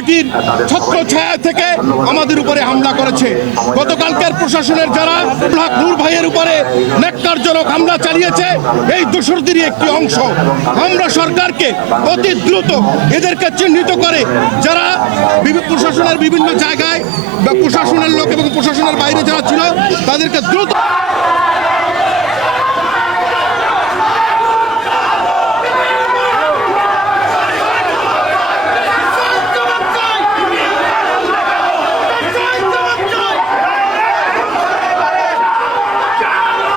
পার্টির ছত্রছায়া থেকে আমাদের উপরে হামলা করেছে। গতকালকের প্রশাসনের যারা নূর ভাইয়ের উপরে ন্যাক্কারজনক হামলা চালিয়েছে, এই দোষরদেরই একটি অংশ। আমরা সরকারকে অতি দ্রুত এদেরকে চিহ্নিত করে যারা প্রশাসনের বিভিন্ন জায়গায় বা প্রশাসনের লোক এবং প্রশাসনের বাইরে যারা ছিল তাদেরকে দ্রুত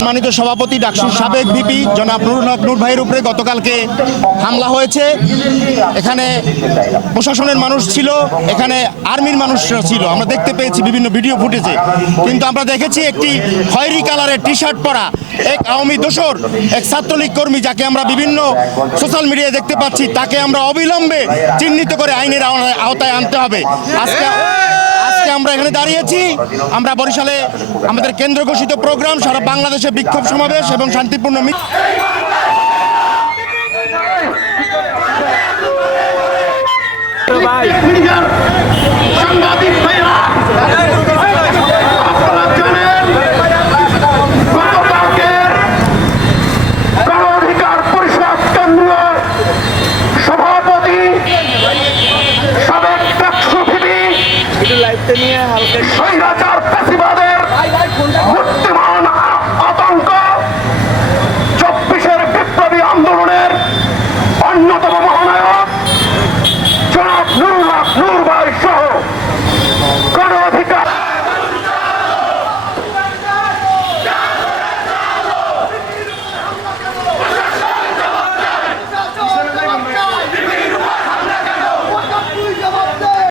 সম্মানিত সভাপতি ডাকসুর সাবেক ভিপি জনাব নুরুল হক নূর ভাইয়ের উপরে গতকালকে হামলা হয়েছে। এখানে প্রশাসনের মানুষ ছিল, এখানে আর্মির মানুষরা ছিল, আমরা দেখতে পেয়েছি বিভিন্ন ভিডিও ফুটেজে। কিন্তু আমরা দেখেছি একটি খয়েরি কালারের টি শার্ট পরা এক আওয়ামী দোসর, এক ছাত্রলীগ কর্মী, যাকে আমরা বিভিন্ন সোশ্যাল মিডিয়ায় দেখতে পাচ্ছি, তাকে আমরা অবিলম্বে চিহ্নিত করে আইনের আওতায় আনতে হবে। আজকে আমরা এখানে দাঁড়িয়েছি, আমরা বরিশালে আমাদের কেন্দ্র ঘোষিত প্রোগ্রাম, সারা বাংলাদেশে বিক্ষোভ সমাবেশ এবং শান্তিপূর্ণ সাংবাদিক ভাইরা আপনারা জানেন গতকালকের গণ অধিকার পরিষদ কেন্দ্রীয় সভাপতি সাবেক ডাকসু ভিপি স্বৈরাচার